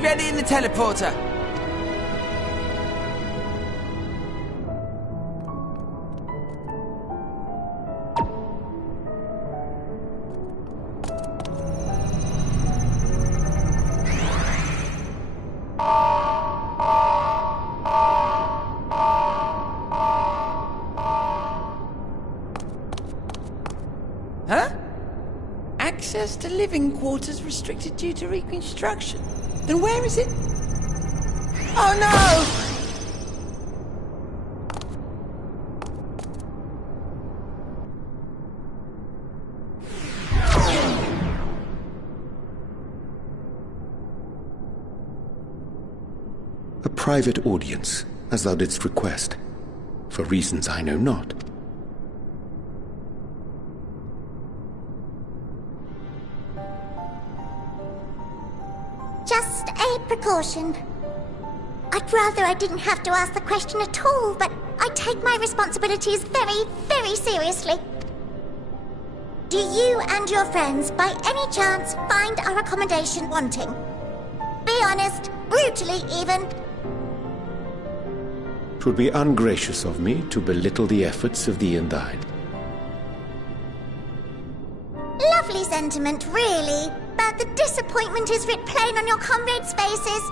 Ready in the teleporter. Huh? Access to living quarters restricted due to reconstruction. Then where is it? Oh no! A private audience, as thou didst request, for reasons I know not. Just a precaution. I'd rather I didn't have to ask the question at all, but I take my responsibilities very, very seriously. Do you and your friends, by any chance, find our accommodation wanting? Be honest, brutally even. 'Twould be ungracious of me to belittle the efforts of thee and thine. Lovely sentiment, really. But the disappointment is writ plain on your comrades' faces.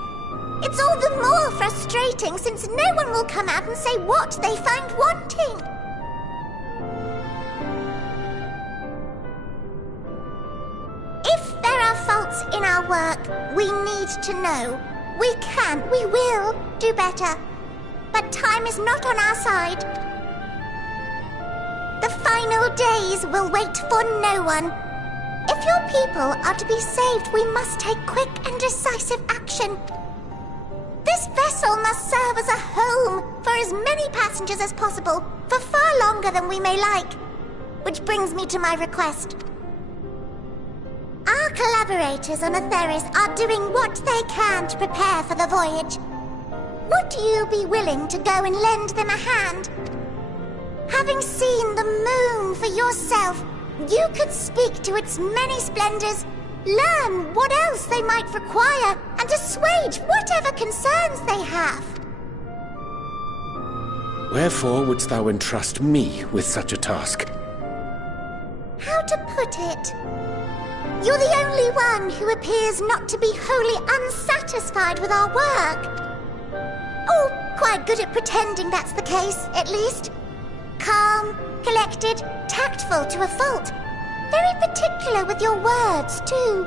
It's all the more frustrating since no one will come out and say what they find wanting. If there are faults in our work, we need to know. We can, we will do better. But time is not on our side. The final days will wait for no one. If your people are to be saved, we must take quick and decisive action. This vessel must serve as a home for as many passengers as possible, for far longer than we may like. Which brings me to my request. Our collaborators on Atheris are doing what they can to prepare for the voyage. Would you be willing to go and lend them a hand? Having seen the moon for yourself, you could speak to its many splendors, learn what else they might require, and assuage whatever concerns they have. Wherefore wouldst thou entrust me with such a task? How to put it? You're the only one who appears not to be wholly unsatisfied with our work. Oh, quite good at pretending that's the case, at least. Calm, collected, tactful to a fault. Very particular with your words, too.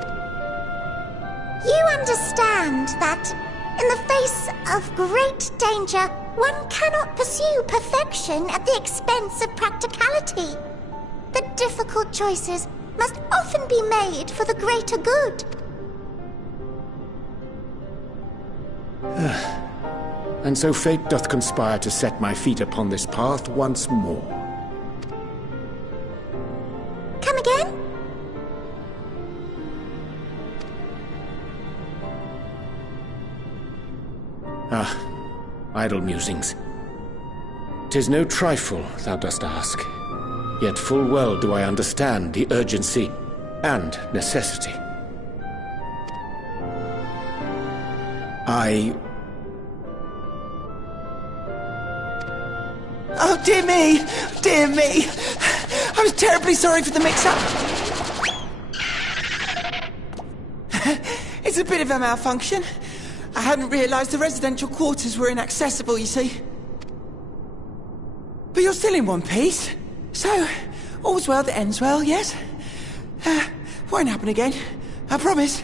You understand that, in the face of great danger, one cannot pursue perfection at the expense of practicality. The difficult choices must often be made for the greater good. And so fate doth conspire to set my feet upon this path once more. Come again? Ah, idle musings. 'Tis no trifle thou dost ask, yet full well do I understand the urgency and necessity. Oh, dear me! Dear me! I was terribly sorry for the mix-up. It's a bit of a malfunction. I hadn't realised the residential quarters were inaccessible, you see. But you're still in one piece. So, all's well that ends well, yes? Won't happen again. I promise.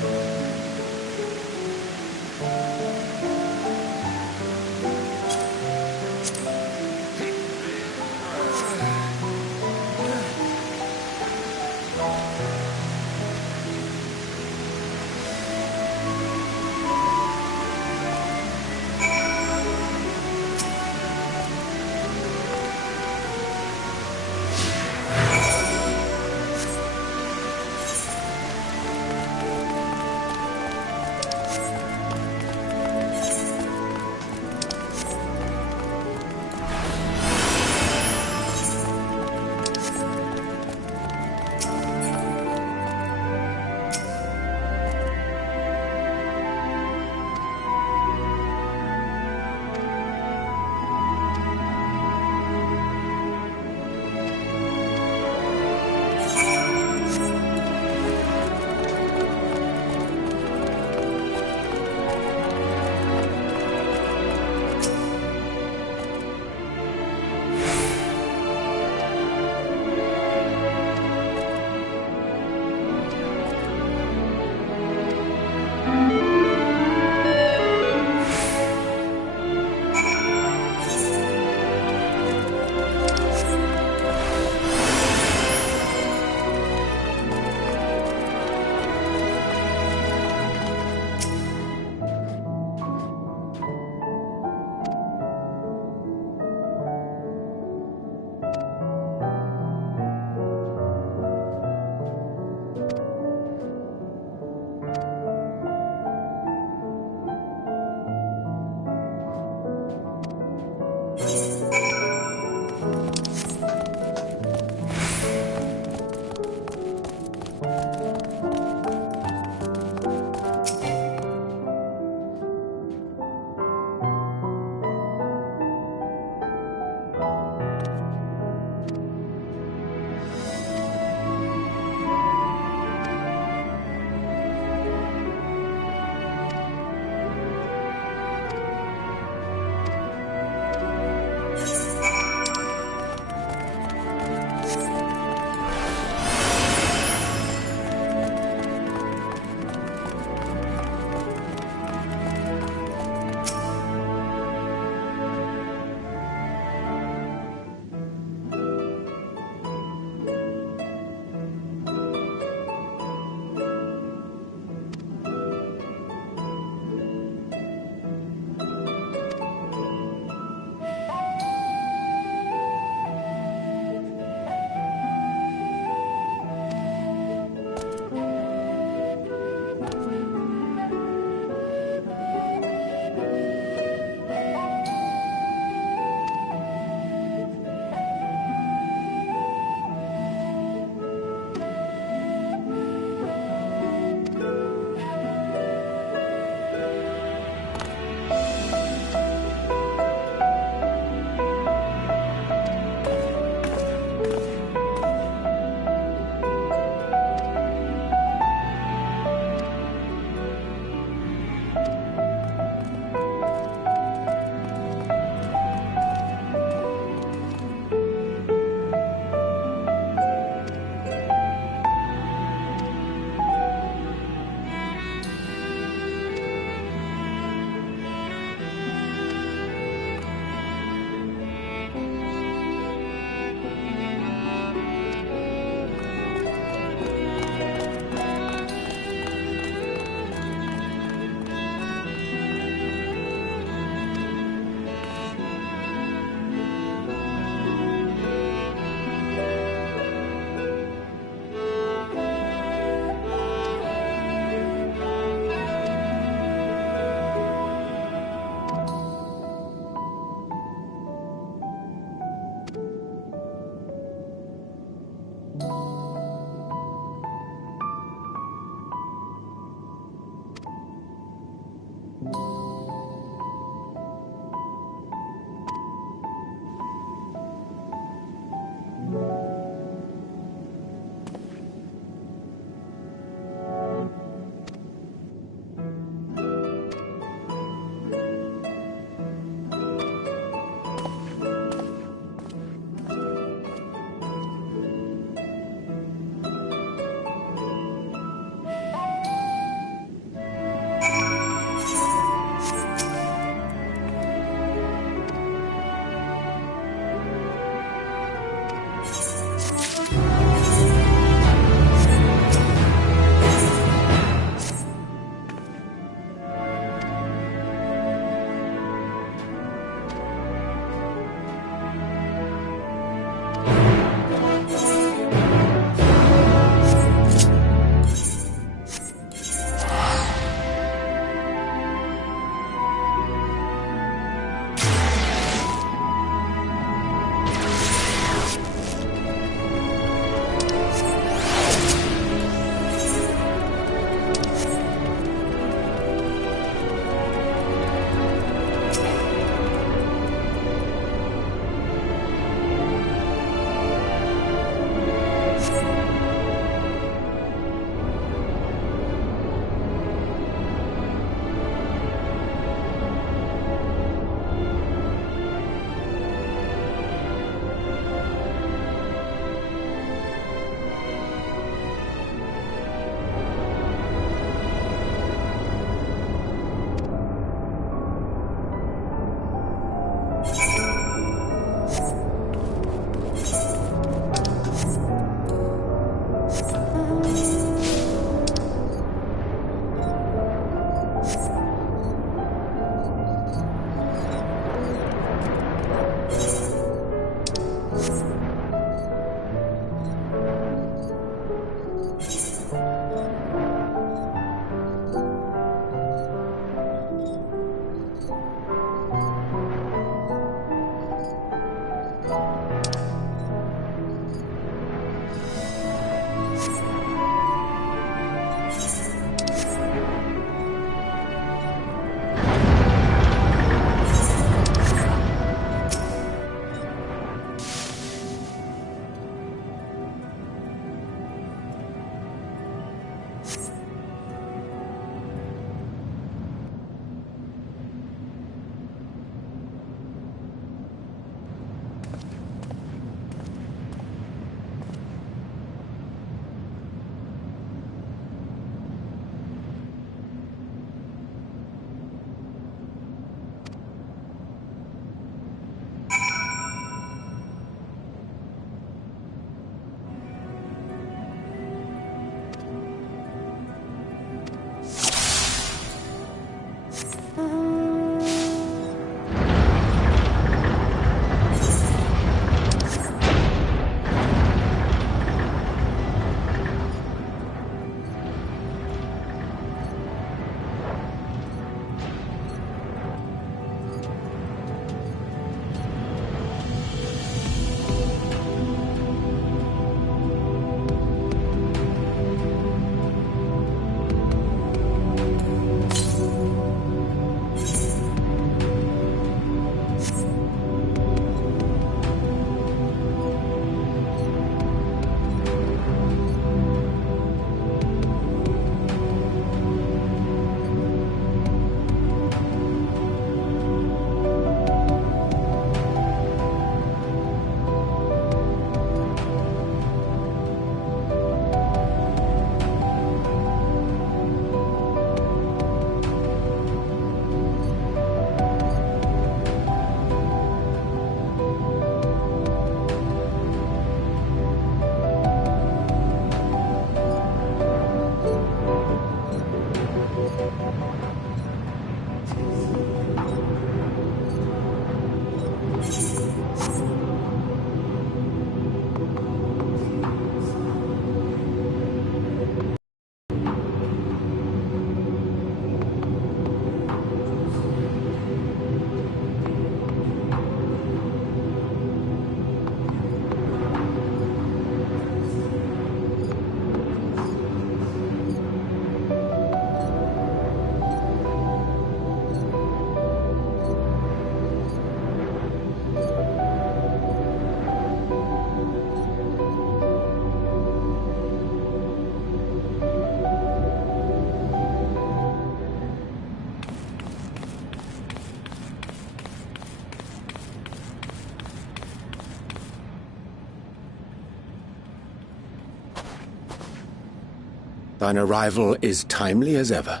Thine arrival is timely as ever.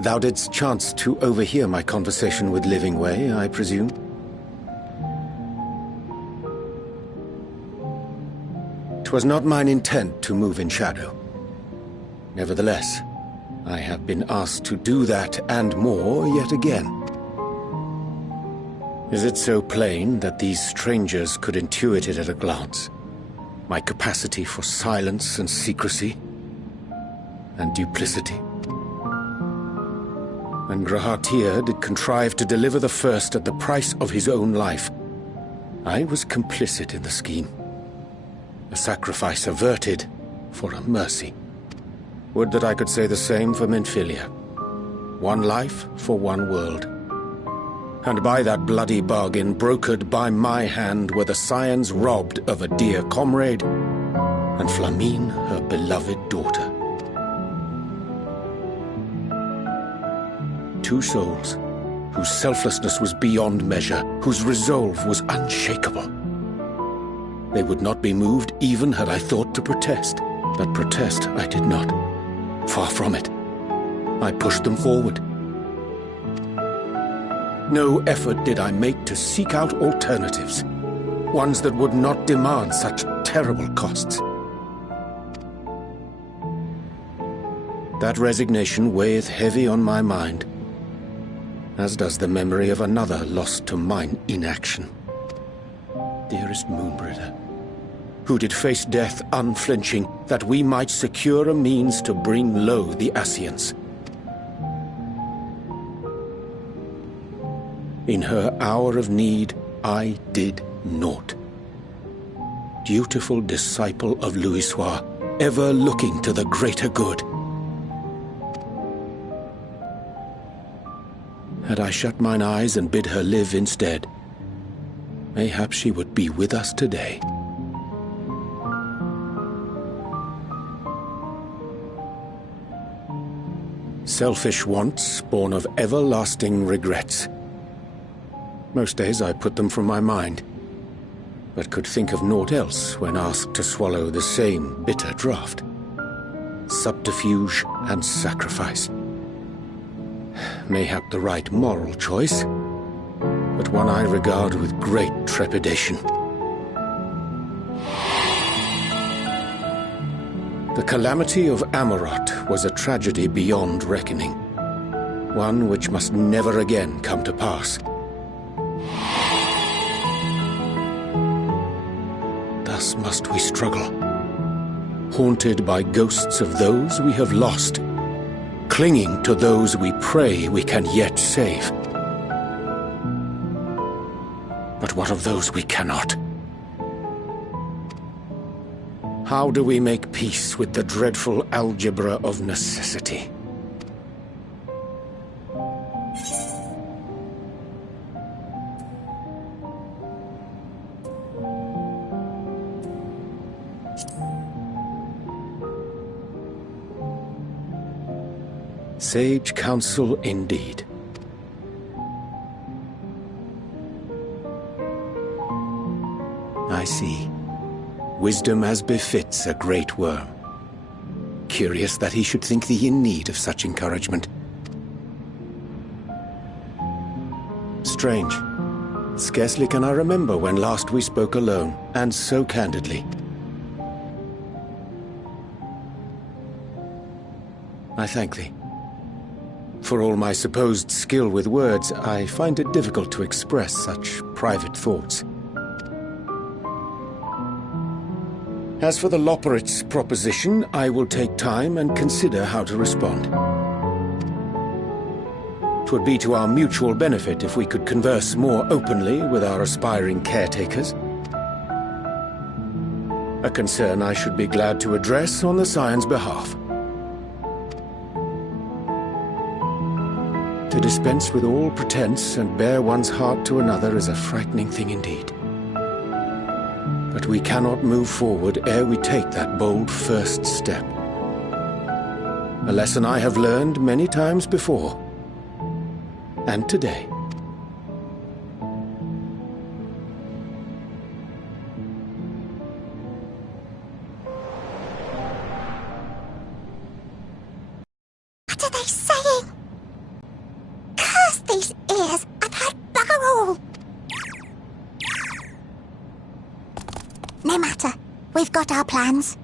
Thou didst chance to overhear my conversation with Livingway, I presume? 'Twas not mine intent to move in shadow. Nevertheless, I have been asked to do that and more yet again. Is it so plain that these strangers could intuit it at a glance? My capacity for silence and secrecy and duplicity? When Grahatir did contrive to deliver the first at the price of his own life, I was complicit in the scheme. A sacrifice averted for a mercy. Would that I could say the same for Minfilia. One life for one world. And by that bloody bargain brokered by my hand were the scions robbed of a dear comrade, and Flamine her beloved daughter. Two souls, whose selflessness was beyond measure, whose resolve was unshakable. They would not be moved even had I thought to protest, but protest I did not. Far from it. I pushed them forward. No effort did I make to seek out alternatives, ones that would not demand such terrible costs. That resignation weigheth heavy on my mind, as does the memory of another lost to mine inaction. Dearest Moonbringer, who did face death unflinching, that we might secure a means to bring low the Ascians. In her hour of need, I did naught. Dutiful disciple of Louisoix, ever looking to the greater good. Had I shut mine eyes and bid her live instead, mayhap she would be with us today. selfish wants born of everlasting regrets. Most days I put them from my mind, but could think of naught else when asked to swallow the same bitter draught. Subterfuge and sacrifice. Mayhap the right moral choice, but one I regard with great trepidation. The calamity of Amarot was a tragedy beyond reckoning, one which must never again come to pass. Thus must we struggle, haunted by ghosts of those we have lost, clinging to those we pray we can yet save. But what of those we cannot? How do we make peace with the dreadful algebra of necessity? Sage counsel indeed. I see. Wisdom as befits a great worm. Curious that he should think thee in need of such encouragement. Strange. Scarcely can I remember when last we spoke alone, and so candidly. I thank thee. For all my supposed skill with words, I find it difficult to express such private thoughts. As for the Loporrit's proposition, I will take time and consider how to respond. 'Twould be to our mutual benefit if we could converse more openly with our aspiring caretakers. A concern I should be glad to address on the Scion's behalf. To dispense with all pretense and bare one's heart to another is a frightening thing indeed. But we cannot move forward ere we take that bold first step. A lesson I have learned many times before. And today. What are they saying? Curse these ears! I've had bugger all! No matter. We've got our plans.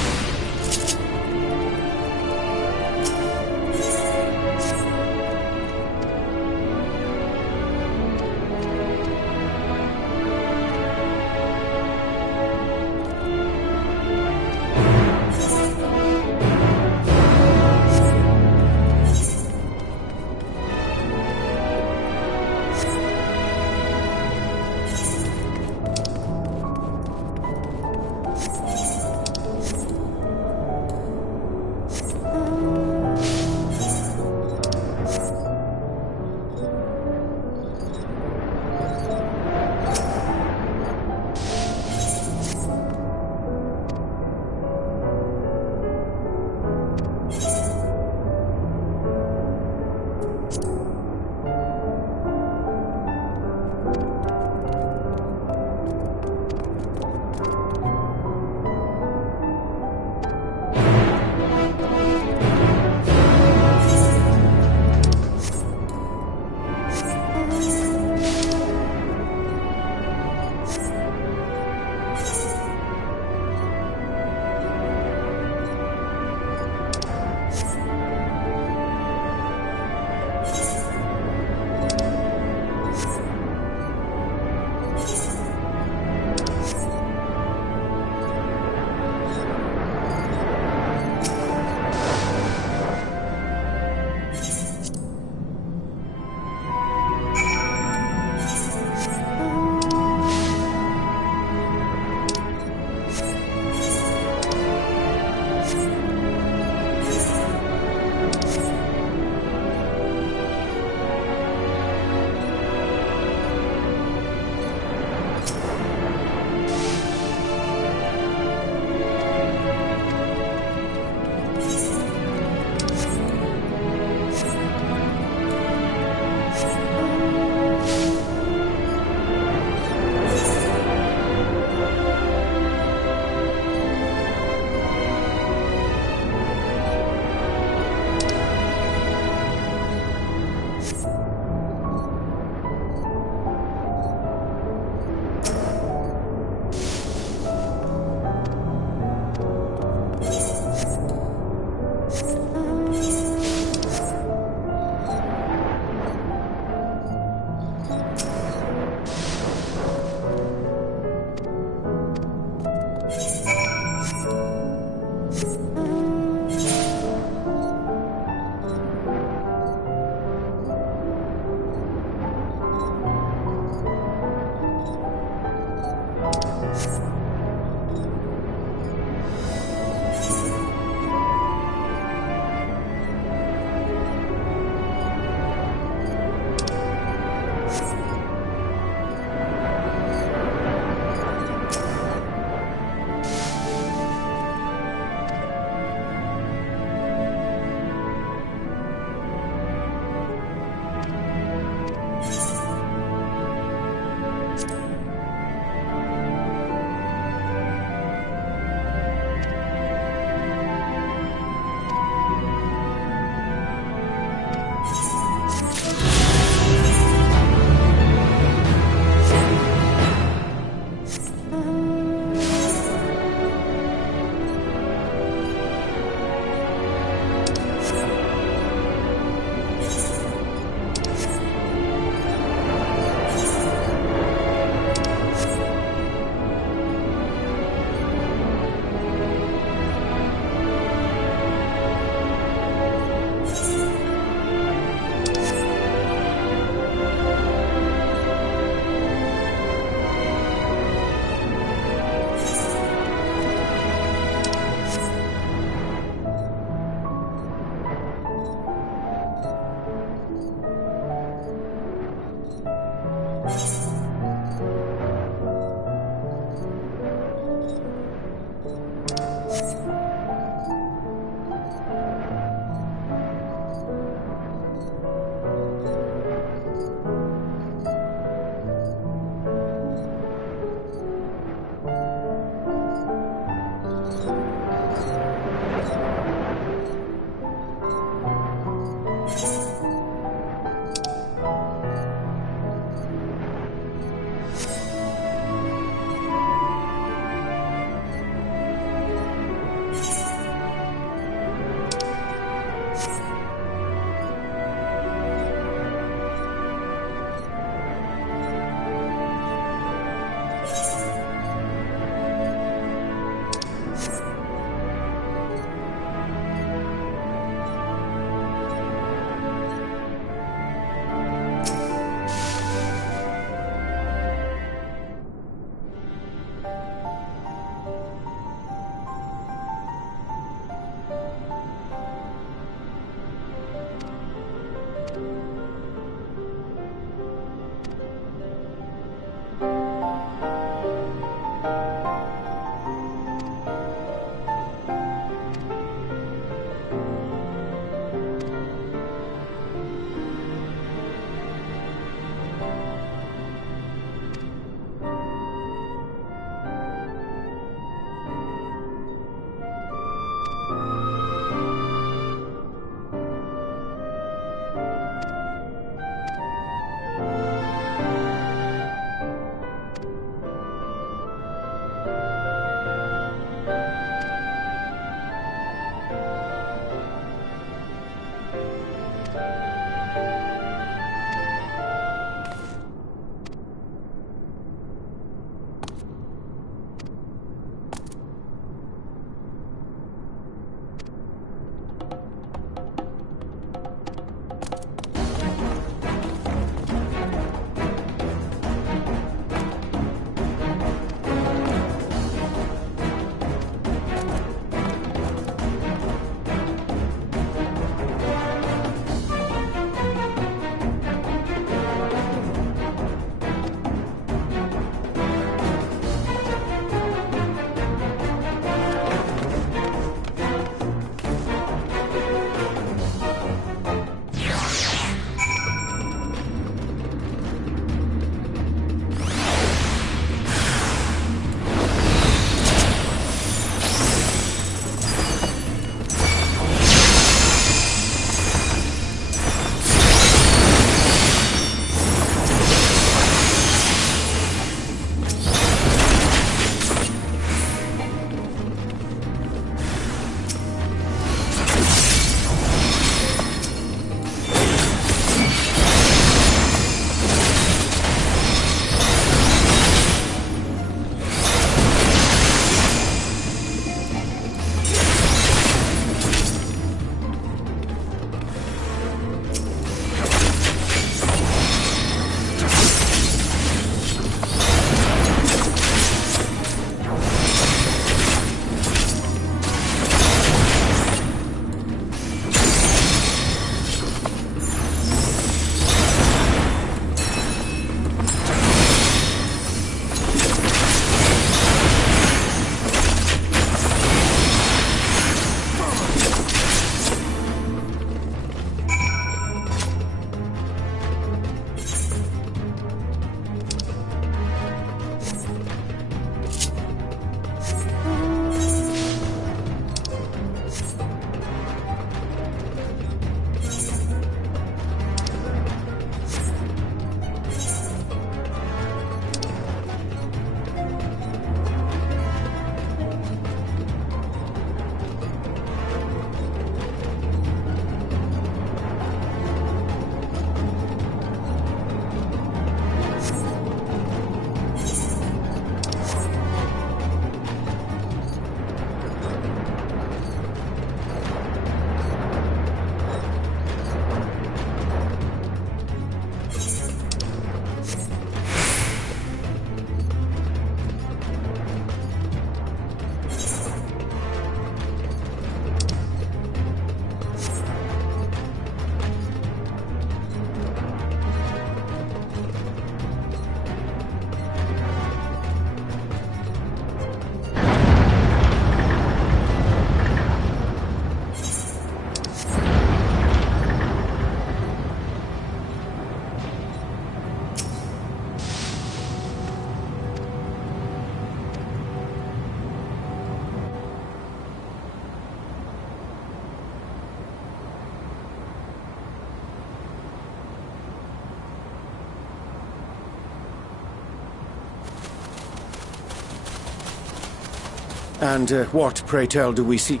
And what, pray tell, do we see?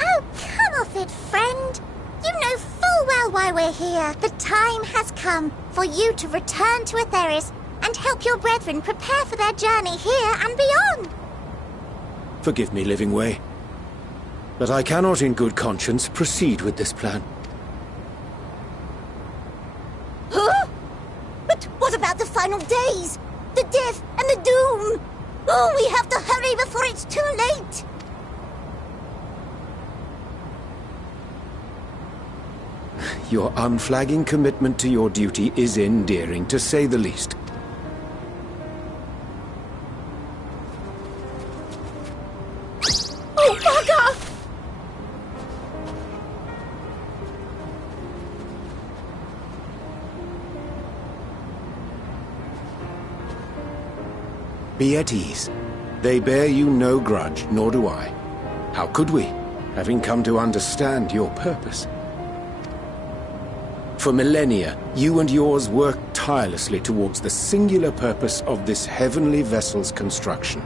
Oh, come off it, friend. You know full well why we're here. The time has come for you to return to Aetheris and help your brethren prepare for their journey here and beyond. Forgive me, Living Way, but I cannot in good conscience proceed with this plan. Huh? But what about the final days? The death and the doom? Oh, we have to hurry before it's too late. Your unflagging commitment to your duty is endearing, to say the least. Oh, bugger! Be at ease. They bear you no grudge, nor do I. How could we, having come to understand your purpose? For millennia, you and yours worked tirelessly towards the singular purpose of this heavenly vessel's construction.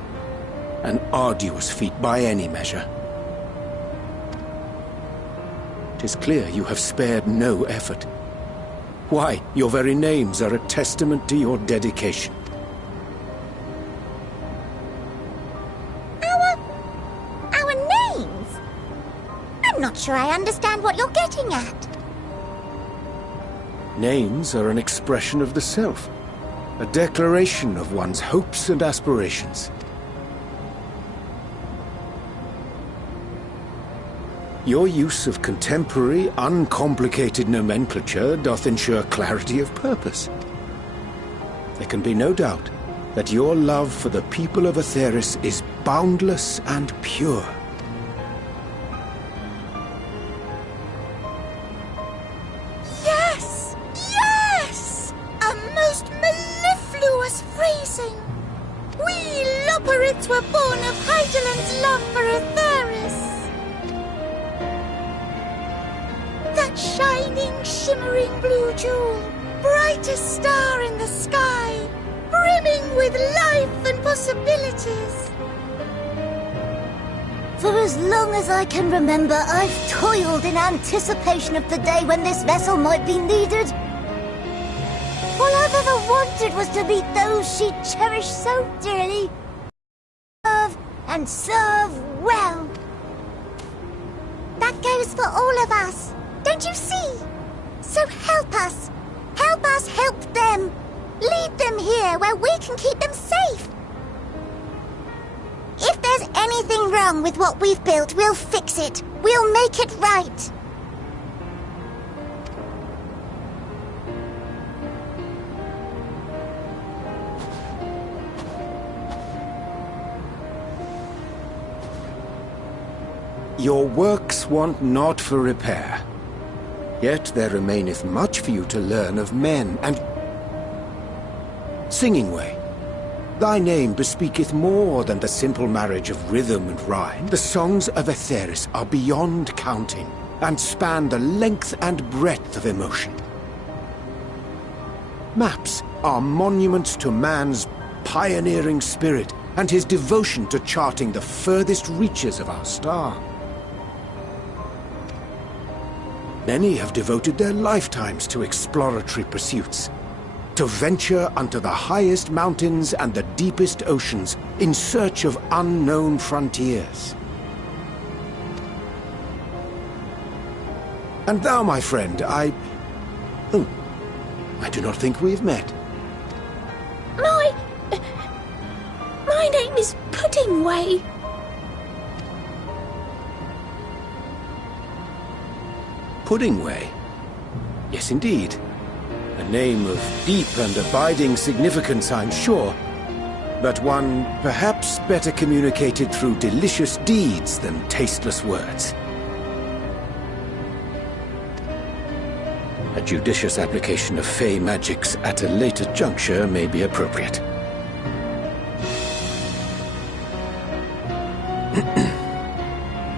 An arduous feat by any measure. 'Tis clear you have spared no effort. Why, your very names are a testament to your dedication. Our names? I'm not sure I understand what you're getting at. Names are an expression of the self, a declaration of one's hopes and aspirations. Your use of contemporary, uncomplicated nomenclature doth ensure clarity of purpose. There can be no doubt that your love for the people of Aetheris is boundless and pure. Yes! Yes! A most mellifluous phrasing! We Loperids were born of Hydaelyn's love for Aetheris. That shining, shimmering blue jewel, brightest star in the sky, brimming with life and possibilities. For as long as I can remember, I've toiled in anticipation of the day when this vessel might be needed. All I've ever wanted was to meet those she cherished so dearly. Serve and serve well. That goes for all of us. Don't you see? So help us. Help us help them. Lead them here where we can keep them safe. If there's anything wrong with what we've built, we'll fix it. We'll make it right. Your works want not for repair. Yet there remaineth much for you to learn of men and... Singing Way, thy name bespeaketh more than the simple marriage of rhythm and rhyme. The songs of Aetheris are beyond counting, and span the length and breadth of emotion. Maps are monuments to man's pioneering spirit, and his devotion to charting the furthest reaches of our star. Many have devoted their lifetimes to exploratory pursuits, to venture unto the highest mountains and the deepest oceans in search of unknown frontiers. And thou, my friend, I do not think we've met. My name is Puddingway. Puddingway? Yes, indeed. A name of deep and abiding significance, I'm sure, but one perhaps better communicated through delicious deeds than tasteless words. A judicious application of fey magics at a later juncture may be appropriate.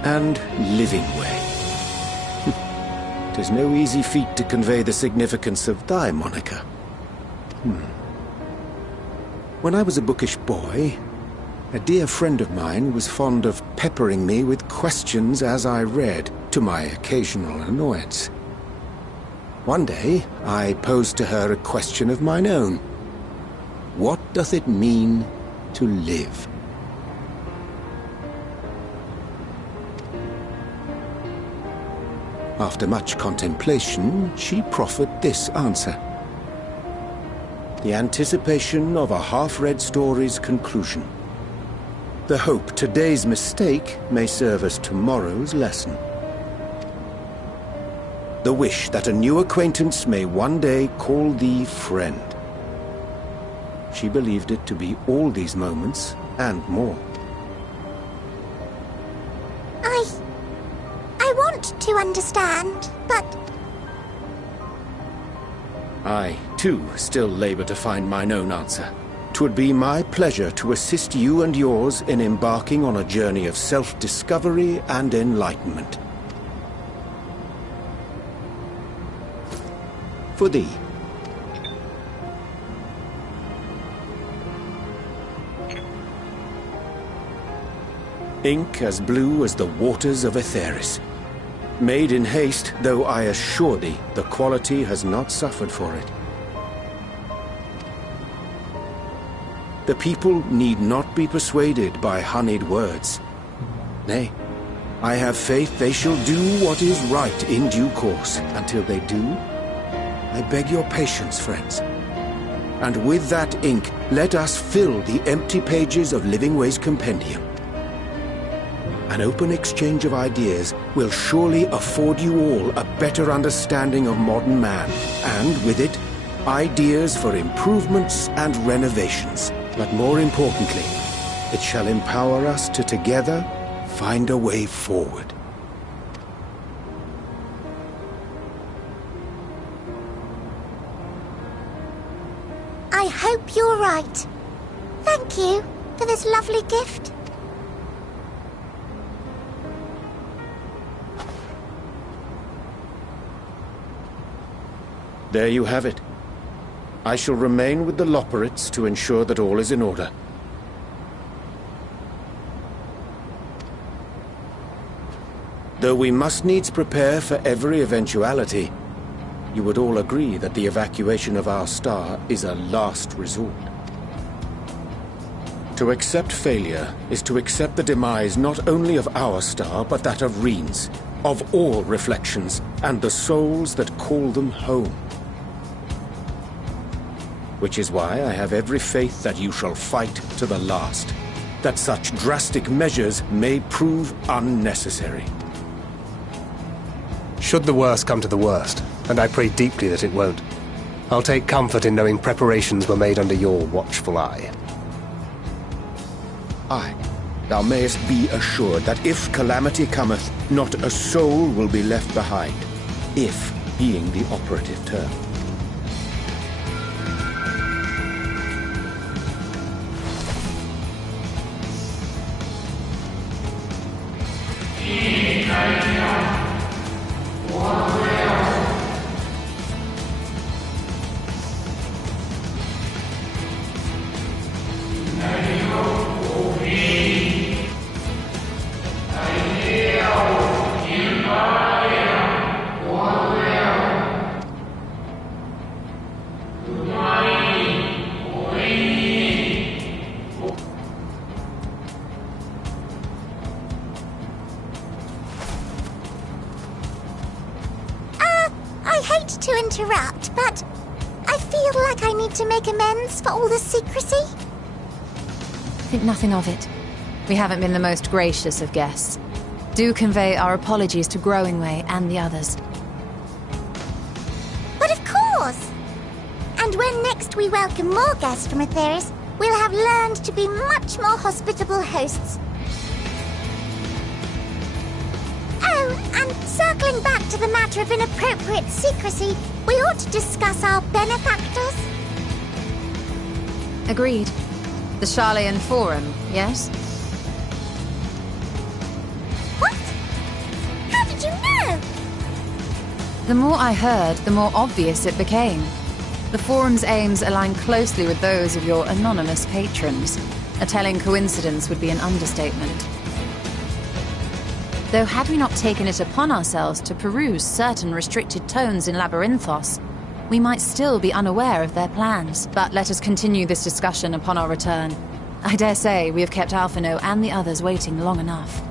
And Living Way. 'Tis no easy feat to convey the significance of thy moniker. When I was a bookish boy, a dear friend of mine was fond of peppering me with questions as I read, to my occasional annoyance. One day, I posed to her a question of mine own. What doth it mean to live? After much contemplation, she proffered this answer. The anticipation of a half-read story's conclusion. The hope today's mistake may serve as tomorrow's lesson. The wish that a new acquaintance may one day call thee friend. She believed it to be all these moments and more. I want to understand, but... I, too, still labor to find mine own answer. 'Twould be my pleasure to assist you and yours in embarking on a journey of self-discovery and enlightenment. For thee. Ink as blue as the waters of Aetheris. Made in haste, though I assure thee, the quality has not suffered for it. The people need not be persuaded by honeyed words. Nay, I have faith they shall do what is right in due course. Until they do, I beg your patience, friends. And with that ink, let us fill the empty pages of Livingway's compendium. An open exchange of ideas will surely afford you all a better understanding of modern man, and with it, ideas for improvements and renovations. But more importantly, it shall empower us to together find a way forward. I hope you're right. Thank you for this lovely gift. There you have it. I shall remain with the Loporrits to ensure that all is in order. Though we must needs prepare for every eventuality, you would all agree that the evacuation of our star is a last resort. To accept failure is to accept the demise not only of our star, but that of Reen's, of all reflections, and the souls that call them home. Which is why I have every faith that you shall fight to the last, that such drastic measures may prove unnecessary. Should the worst come to the worst, and I pray deeply that it won't, I'll take comfort in knowing preparations were made under your watchful eye. Aye, thou mayest be assured that if calamity cometh, not a soul will be left behind, if being the operative term. To interrupt, but I feel like I need to make amends for all the secrecy. Think nothing of it. We haven't been the most gracious of guests. Do convey our apologies to Growingway and the others. But of course! And when next we welcome more guests from Aetheris, we'll have learned to be much more hospitable hosts. Oh, and circling back to the matter of inappropriate secrecy, we ought to discuss our benefactors. Agreed. The Charlayan Forum, yes? What? did you know? The more I heard, the more obvious it became. The Forum's aims align closely with those of your anonymous patrons. A telling coincidence would be an understatement. Though had we not taken it upon ourselves to peruse certain restricted tones in Labyrinthos, we might still be unaware of their plans. But let us continue this discussion upon our return. I dare say we have kept Alphino and the others waiting long enough.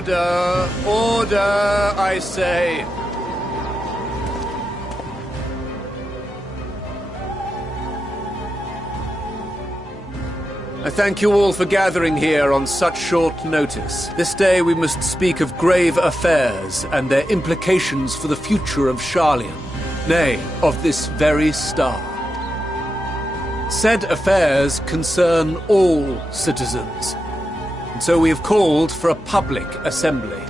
Order! Order, I say! I thank you all for gathering here on such short notice. This day we must speak of grave affairs and their implications for the future of Sharlayan, nay, of this very star. Said affairs concern all citizens, and so we have called for a public assembly.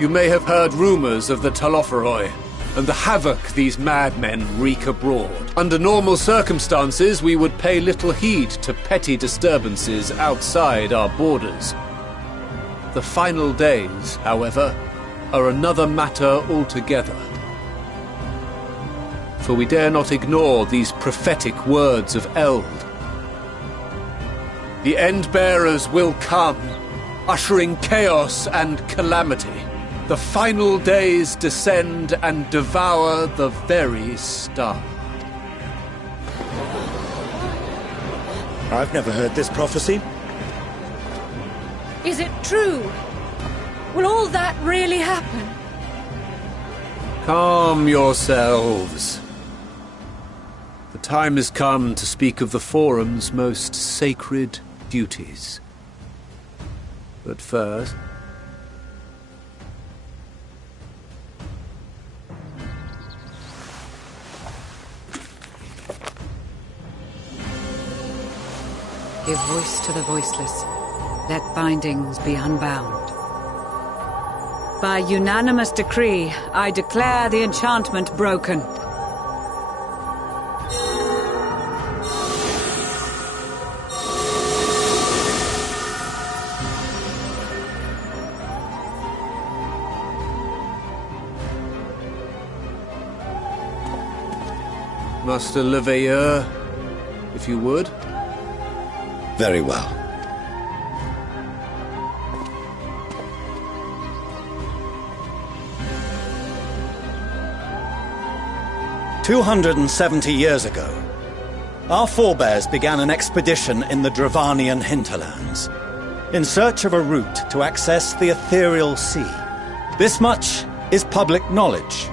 You may have heard rumors of the Talopheroi, and the havoc these madmen wreak abroad. Under normal circumstances, we would pay little heed to petty disturbances outside our borders. The final days, however, are another matter altogether. For we dare not ignore these prophetic words of Eld. The Endbearers will come, ushering chaos and calamity. The final days descend and devour the very star. I've never heard this prophecy. Is it true? Will all that really happen? Calm yourselves. The time has come to speak of the Forum's most sacred duties. But first... Give voice to the voiceless. Let bindings be unbound. By unanimous decree, I declare the enchantment broken. Master Leveilleur, if you would. Very well. "270 years ago, our forebears began an expedition in the Dravanian hinterlands, in search of a route to access the ethereal sea. This much is public knowledge.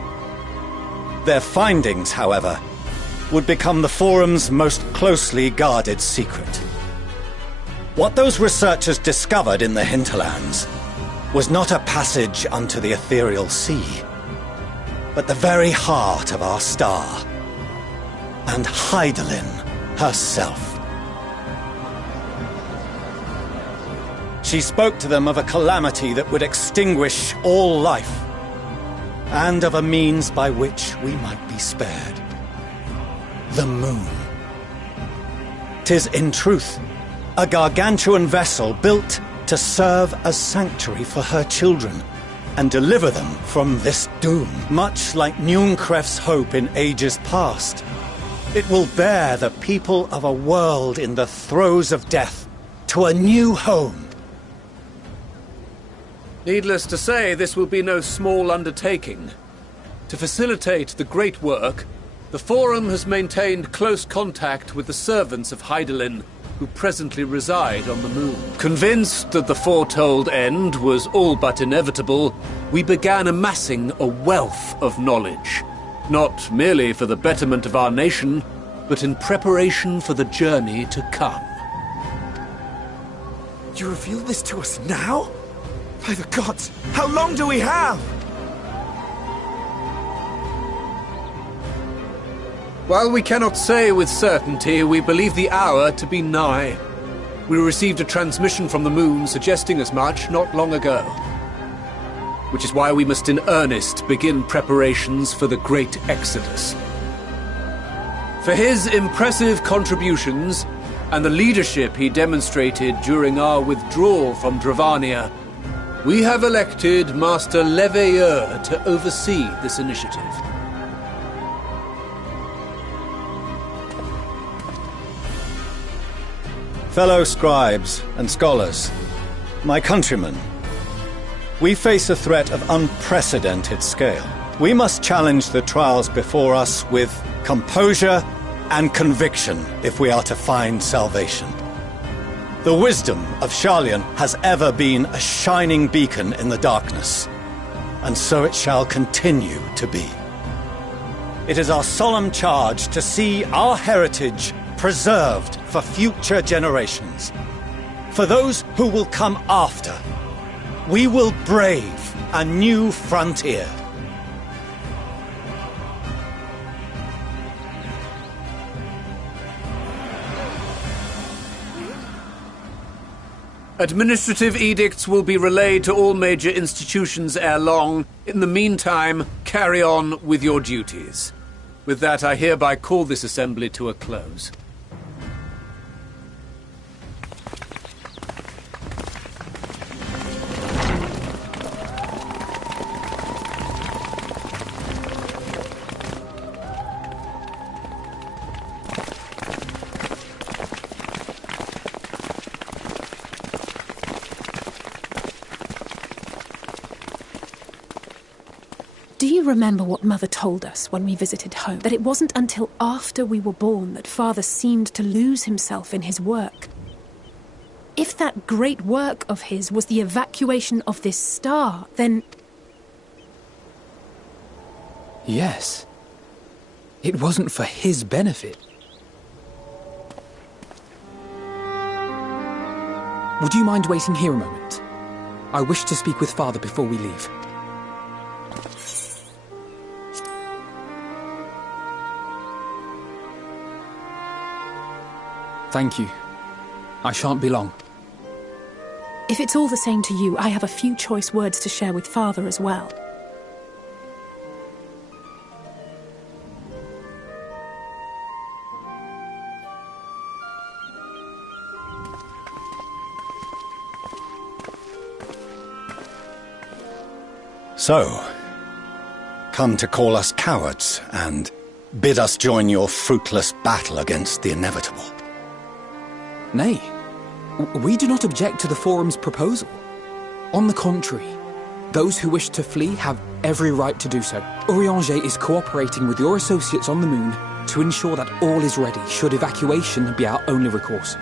Their findings, however, would become the Forum's most closely guarded secret. What those researchers discovered in the hinterlands was not a passage unto the ethereal sea, but the very heart of our star, and Hydaelyn herself. She spoke to them of a calamity that would extinguish all life, and of a means by which we might be spared. The moon. 'Tis in truth a gargantuan vessel built to serve as sanctuary for her children and deliver them from this doom. Much like Nunkref's hope in ages past, it will bear the people of a world in the throes of death to a new home. Needless to say, this will be no small undertaking. To facilitate the great work, the Forum has maintained close contact with the servants of Hydaelyn, who presently reside on the moon. Convinced that the foretold end was all but inevitable, we began amassing a wealth of knowledge, not merely for the betterment of our nation, but in preparation for the journey to come. You reveal this to us now? By the gods, how long do we have? While we cannot say with certainty, we believe the hour to be nigh. We received a transmission from the moon suggesting as much not long ago. Which is why we must in earnest begin preparations for the great exodus. For his impressive contributions and the leadership he demonstrated during our withdrawal from Dravania, we have elected Master Leveilleur to oversee this initiative. Fellow scribes and scholars, my countrymen, we face a threat of unprecedented scale. We must challenge the trials before us with composure and conviction if we are to find salvation. The wisdom of Sharlayan has ever been a shining beacon in the darkness, and so it shall continue to be. It is our solemn charge to see our heritage preserved for future generations. For those who will come after, we will brave a new frontier. Administrative edicts will be relayed to all major institutions ere long. In the meantime, carry on with your duties. With that, I hereby call this assembly to a close. Do you remember what Mother told us when we visited home? That it wasn't until after we were born that Father seemed to lose himself in his work. If that great work of his was the evacuation of this star, then... Yes. It wasn't for his benefit. Would you mind waiting here a moment? I wish to speak with Father before we leave. Thank you. I shan't be long. If it's all the same to you, I have a few choice words to share with Father as well. So, come to call us cowards and bid us join your fruitless battle against the inevitable. Nay, we do not object to the Forum's proposal. On the contrary, those who wish to flee have every right to do so. Urianger is cooperating with your associates on the moon to ensure that all is ready should evacuation be our only recourse.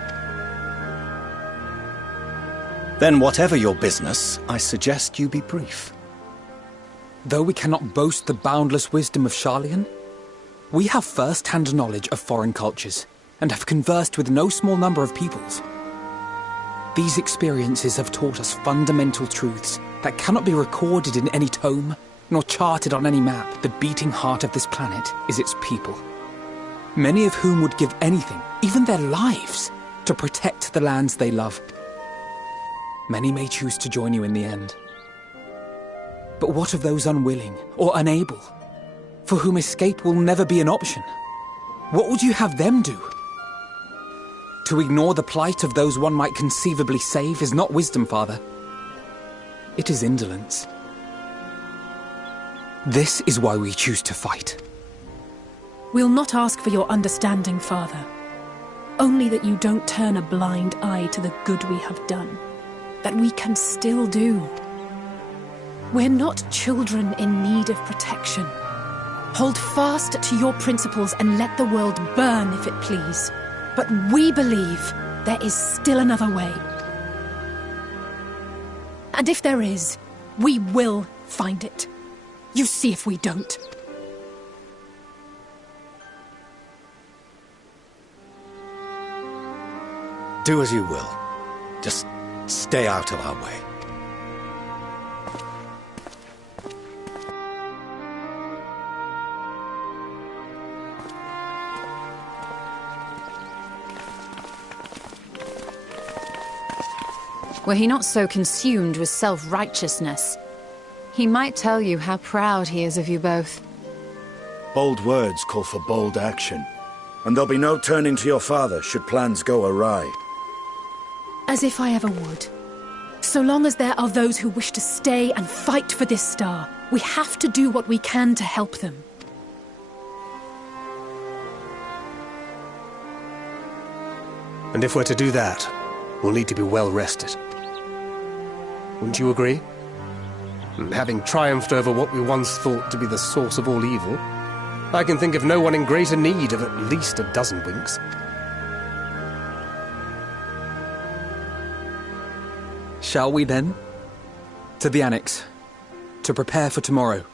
Then whatever your business, I suggest you be brief. Though we cannot boast the boundless wisdom of Sharlayan, we have first-hand knowledge of foreign cultures and have conversed with no small number of peoples. These experiences have taught us fundamental truths that cannot be recorded in any tome, nor charted on any map. The beating heart of this planet is its people, many of whom would give anything, even their lives, to protect the lands they love. Many may choose to join you in the end. But what of those unwilling or unable, for whom escape will never be an option? What would you have them do? To ignore the plight of those one might conceivably save is not wisdom, Father. It is indolence. This is why we choose to fight. We'll not ask for your understanding, Father. Only that you don't turn a blind eye to the good we have done. That we can still do. We're not children in need of protection. Hold fast to your principles and let the world burn if it please. But we believe there is still another way. And if there is, we will find it. You see if we don't. Do as you will. Just stay out of our way. Were he not so consumed with self-righteousness, he might tell you how proud he is of you both. Bold words call for bold action, and there'll be no turning to your father should plans go awry. As if I ever would. So long as there are those who wish to stay and fight for this star, we have to do what we can to help them. And if we're to do that, we'll need to be well rested. Wouldn't you agree? And having triumphed over what we once thought to be the source of all evil, I can think of no one in greater need of at least a dozen winks. Shall we then? To the Annex. To prepare for tomorrow.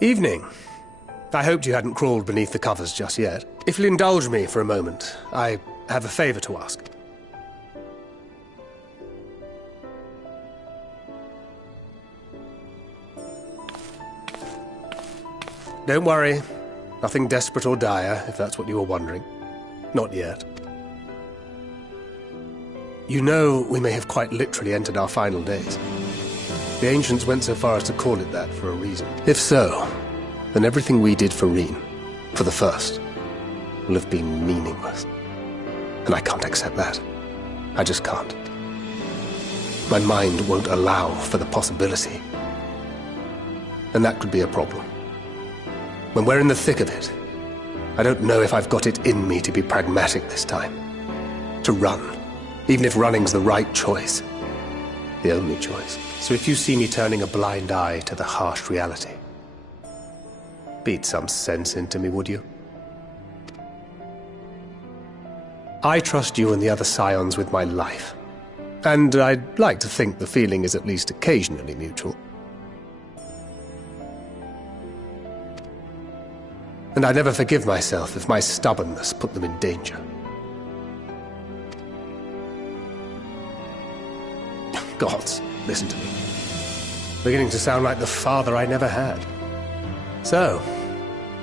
Evening. I hoped you hadn't crawled beneath the covers just yet. If you'll indulge me for a moment, I have a favor to ask. Don't worry. Nothing desperate or dire, if that's what you were wondering. Not yet. You know, we may have quite literally entered our final days. The ancients went so far as to call it that for a reason. If so, then everything we did for Reen, for the first, will have been meaningless. And I can't accept that. I just can't. My mind won't allow for the possibility. And that could be a problem. When we're in the thick of it, I don't know if I've got it in me to be pragmatic this time. To run, even if running's the right choice. The only choice. So if you see me turning a blind eye to the harsh reality, beat some sense into me, would you? I trust you and the other Scions with my life. And I'd like to think the feeling is at least occasionally mutual. And I never forgive myself if my stubbornness put them in danger. Gods, listen to me. Beginning to sound like the father I never had. So,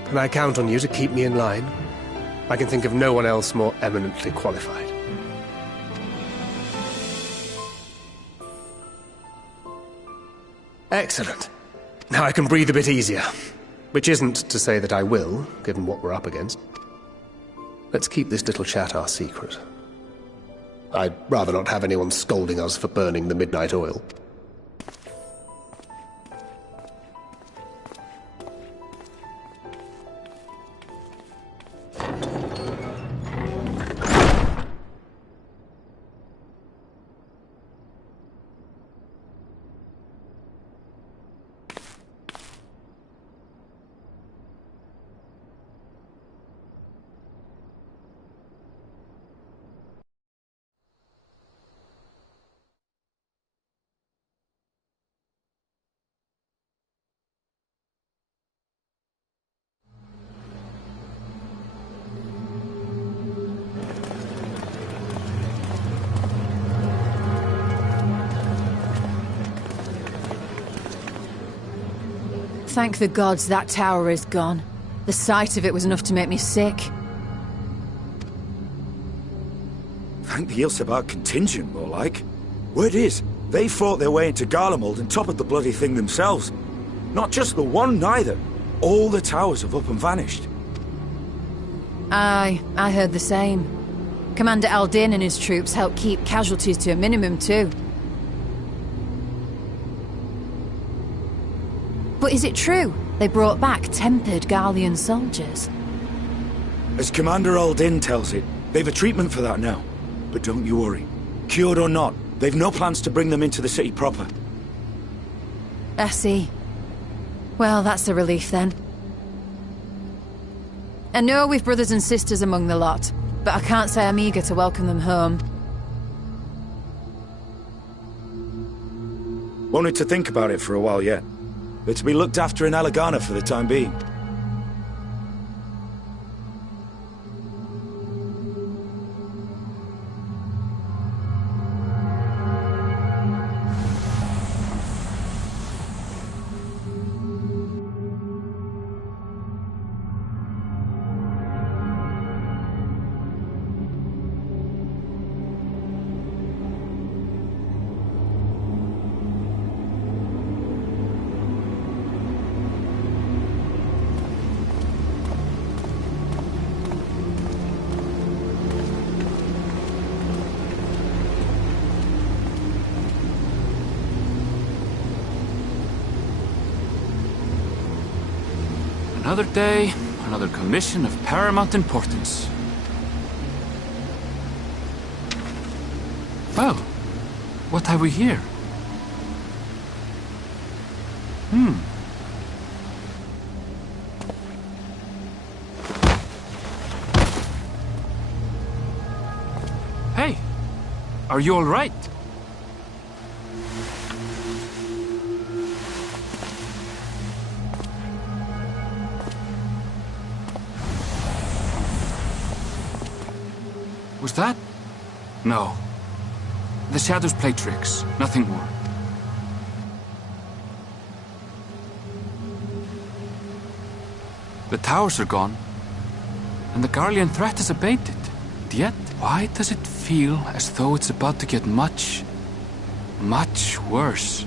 can I count on you to keep me in line? I can think of no one else more eminently qualified. Excellent. Now I can breathe a bit easier. Which isn't to say that I will, given what we're up against. Let's keep this little chat our secret. I'd rather not have anyone scolding us for burning the midnight oil. Thank the gods that tower is gone. The sight of it was enough to make me sick. Thank the Ilsebar contingent, more like. Word is, they fought their way into Garlemald and toppled the bloody thing themselves. Not just the one, neither. All the towers have up and vanished. Aye, I heard the same. Commander Aldin and his troops helped keep casualties to a minimum, too. But is it true? They brought back tempered Garlean soldiers? As Commander Aldin tells it, they've a treatment for that now. But don't you worry. Cured or not, they've no plans to bring them into the city proper. I see. Well, that's a relief then. I know we've brothers and sisters among the lot, but I can't say I'm eager to welcome them home. Wanted to think about it for a while yet. They're to be looked after in Alagana for the time being. Another day, another commission of paramount importance. Well, what have we here? Hey, are you all right? Was that? No. The shadows play tricks, nothing more. The towers are gone, and the Garlean threat is abated. Yet, why does it feel as though it's about to get much, much worse?